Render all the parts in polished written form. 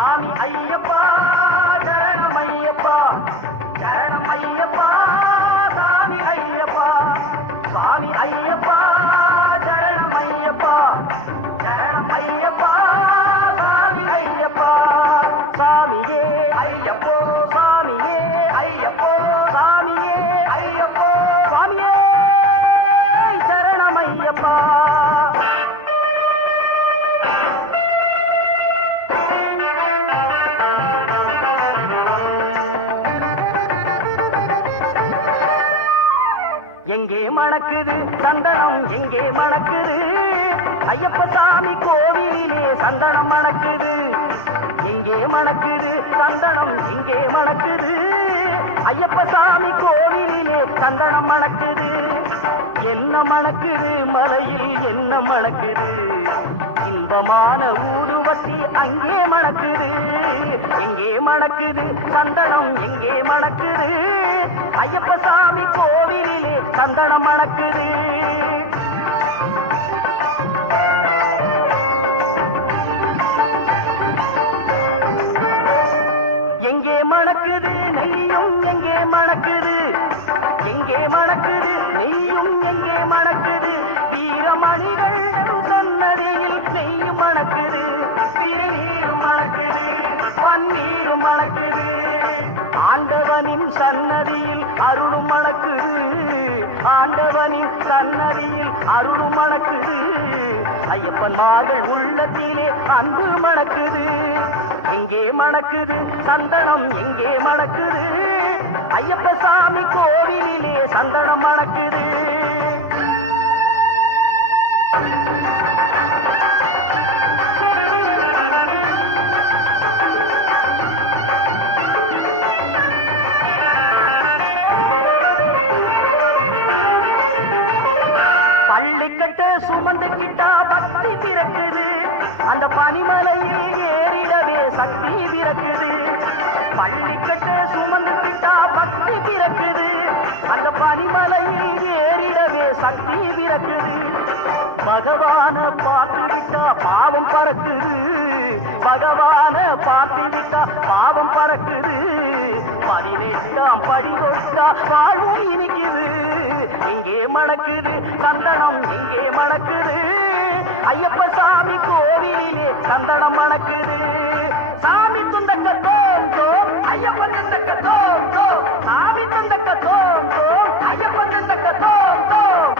சாமி ஐயப்பா சரணம் ஐயப்பா சரணம் ஐயப்பா சாமி ஐயப்பா சாமி ஐயப்பா சரணம் ஐயப்பா சரணம் ஐயப்பா சாமி ஐயப்பா சாமியே ஐயப்போ சாமியே ஐயப்போ சாமியே ஐயப்போ சாமியே சரணம் ஐயப்பா எங்கே மணக்குது சந்தனம் எங்கே மணக்குது ஐயப்ப சாமி கோவிலிலே சந்தனம் மணக்குது எங்கே மணக்குது சந்தனம் எங்கே மணக்குது ஐயப்ப சாமி கோவிலிலே சந்தனம் மணக்குது என்ன மணக்குது மலையில் என்ன மணக்குது இன்பமான ஊதுவத்தி அங்கே மணக்குது எங்கே மணக்குது சந்தனம் எங்கே மணக்குது ஐயப்ப சாமி கோவிலிலே சந்தனம் மணக்குது எங்கே மணக்குது நெய்யும் எங்கே மணக்குது எங்கே மணக்குது நெய்யும் எங்கே மணக்குது வீரமணிகள் சன்னதியில் நெய்யும் மணக்குது திருநீரும் மணக்குது பன்னீரும் மணக்குது ஆண்டவனின் சன்னதியில் அருளும் மணக்குது ஆண்டவனின் சன்னதியில் அருளும் மணக்குது ஐயப்பன் மார்கள் உள்ளத்திலே அன்பு மணக்குது எங்கே மணக்குது சந்தனம் எங்கே மணக்குது ஐயப்ப சாமி கோவிலிலே சந்தனம் மணக்குது பள்ளிக்கட்ட சுமந்துக்கிட்டா பக்தி பிறக்குது அந்த பனிமலையில் ஏறிடவே சக்தி பிறக்குது பள்ளிக்கட்ட சுமந்துக்கிட்டா பக்தி பிறக்குது அந்த பனிமலையில் ஏறிடவே சக்தி பிறக்குது பகவான பார்த்துவிட்டா பாவம் பறக்குது பகவான பார்த்துவிட்டா பாவம் பறக்குது 18ஆம் படி தொட்டா வாழ்வும் இனிக்குது இங்கே மணக்குது சந்தனம் இங்கே மணக்குது ஐயப்ப சாமி கோவிலிலே சந்தனம் மணக்குது சாமி துந்தக்க தோம் தோம் ஐயப்பன் துந்தக்க தோம் தோம் சாமி துந்தக்க தோம் தோம் ஐயப்பன் துந்தக்க தோம் தோம்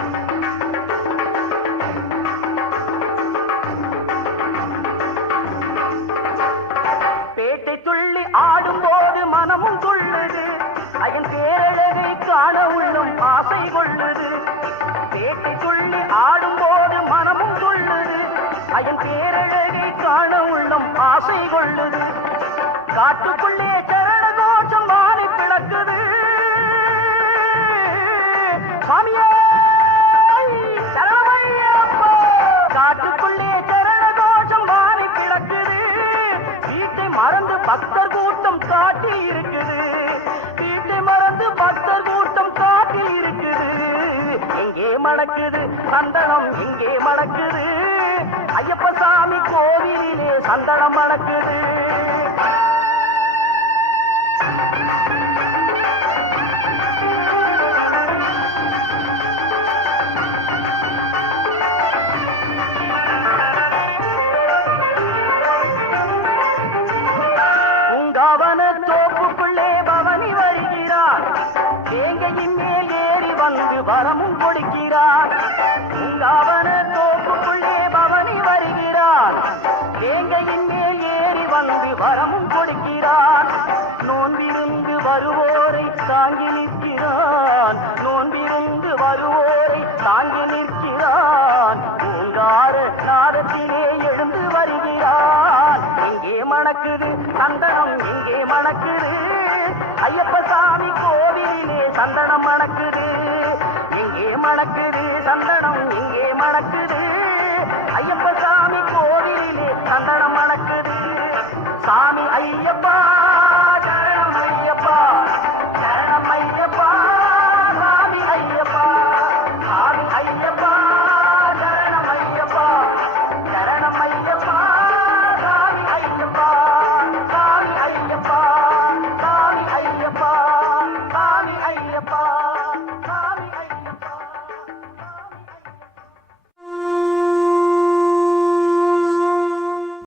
பேட்டை துள்ளி ஆடும்போது மனமும் துள்ளுது ஐயன் பேரழகை காண உள்ளும் ஆசை கொள்ளுது பேட்டை துள்ளி ஆடும்போது மனமும் துள்ளுது ஐயன் பேரழகை காண உள்ளும் ஆசை கொள்ளுது காட்டுக்குள்ளே சரண கோஷம் மாறி பிளக்குது சாமியே சரணமையப்பா காட்டுக்குள்ளே சரண கோஷம் மாறி பிளக்குது வீட்டை மறந்து பக்தர் கூட்டம் காட்டி இருக்குது வீட்டை மறந்து பக்தர் கூட்டம் காட்டி இருக்குது எங்கே மணக்குது சந்தனம் எங்கே மணக்குது ஐயப்ப சாமி கோவிலிலே சந்தனம் மணக்குது உங்கவன தோப்புக்குள்ளே பவனி வருகிறார் வேங்கையின் மேல் ஏறி வந்து வரமும் கொடுக்கிறார் உங்கவன தோப்புக்குள்ளே பவனி வருகிறார் வேங்கையின் மேல் ஏறி வந்து வரமும் கொடுக்கிறார் நோன்பிருந்து வருவோரை தாங்கி நிற்கிறான் நோன்பிருந்து வருவோரை தாங்கி நிற்கிறான் பூங்கார நாதத்திலே எழுந்து வருகிறான் எங்கே மணக்குது சந்தனம் எங்கே மணக்குது ஐயப்ப சாமி கோவிலிலே சந்தனம் மணக்குது எங்கே மணக்குது சந்தனம் எங்கே மணக்குது